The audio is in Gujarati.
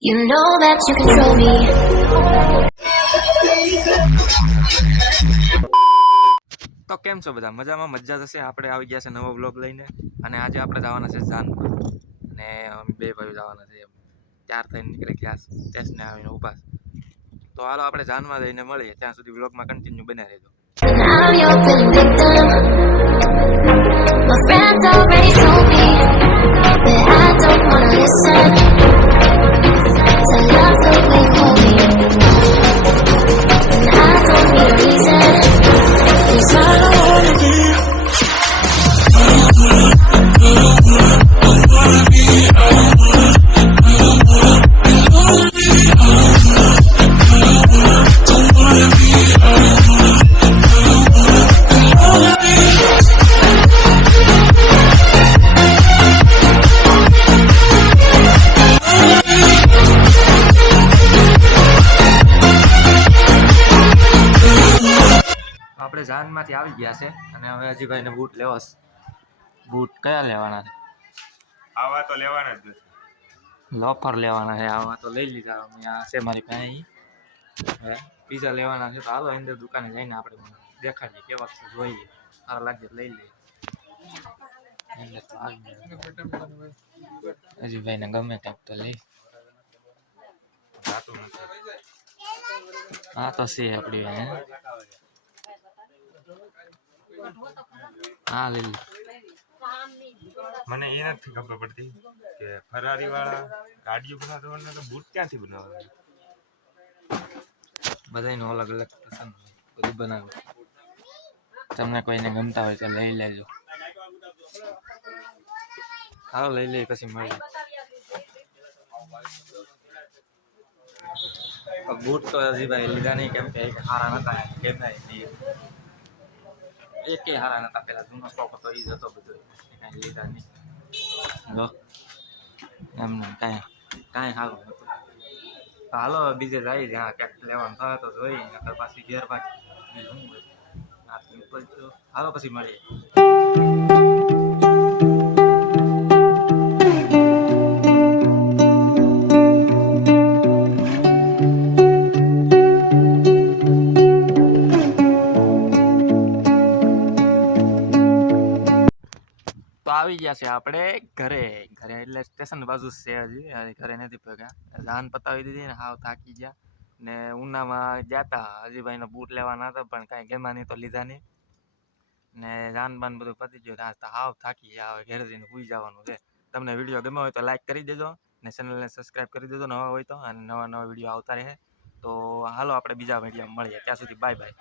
You know that you control me. તો કેમ છો બધા મજામાં મજા જશે આપણે આવી ગયા છે નવો બ્લોગ લઈને અને આજે આપણે જવાના છે જાનપુર અને અમે બે ભાઈઓ જવાના છે ત્યાર થઈને નીકળી ગયા ટેસ્ટને આવીને ઊભા તો હાલો આપણે જાનમાં જઈને મળીએ ત્યાં સુધી બ્લોગમાં કન્ટિન્યુ બની રહેજો My friends already told me that I don't wanna listen આપડે જાનમાંથી આવી ગયા છે અને હવે અજીભાઈને બૂટ લેવા છે બૂટ કયા લેવાના છે આવા તો લેવાના જ છે લોફર લેવાના છે આવા તો લઈ લીધા અમે આ છે મારી પાસે ઈરા પીઝા લેવાના છે તો હાલો અંદર દુકાને જઈને આપણે દેખાડી કેવાક જોઈએ આ લાગજે લઈ લે એટલે તો અજીભાઈને ગમે તો તો લઈ આ તો છે આપડી હે હા લઈ મને એ નથી ખબર પડતી કે ફરારી વાળા ગાડીઓ બનાવતા હોય તો બૂટ ક્યાંથી બનાવે બધાનો અલગ અલગ પસંદ બધું બનાવે તમને કોઈને ગમતા હોય તો લઈ લેજો હા લઈ લઈએ પછી મળીએ બૂટ તો હજી ભાઈ લીધા નહીં કેમ કે સારા નતા કેમ નહીં એકે હારા નતા પેલા જૂનો સ્ટોક હતો એ જ હતો બધો કાંઈ લીધા નહીં જો એમને કાંઈ કાંઈ હાલો નતું હાલો બીજે જાય જ્યાં ક્યાંક લેવાનું થાય તો જોઈ નકર પાછી ઘેર પાછી હાલો પછી મળીએ આવી ગયા છે આપણે ઘરે ઘરે એટલે સ્ટેશન બાજુ છે હજી ઘરે નથી પગ્યા જાન પતાવી દીધી ને હાવ થાકી ગયા ને ઉનામાં જતા હજીભાઈના બૂટ લેવાના હતા પણ કાંઈ ગેમા નહીં તો લીધા નહીં ને જાન બાન બધું પતી ગયું આજ તો હાવ થાકી ગયા હવે ઘરે જઈને સુઈ જવાનું છે તમને વિડીયો ગમ્યો હોય તો લાઇક કરી દેજો ને ચેનલને સબસ્ક્રાઈબ કરી દેજો નવા હોય તો અને નવા નવા વિડીયો આવતા રહે તો હાલો આપણે બીજા વિડીયો મળીએ ત્યાં સુધી બાય બાય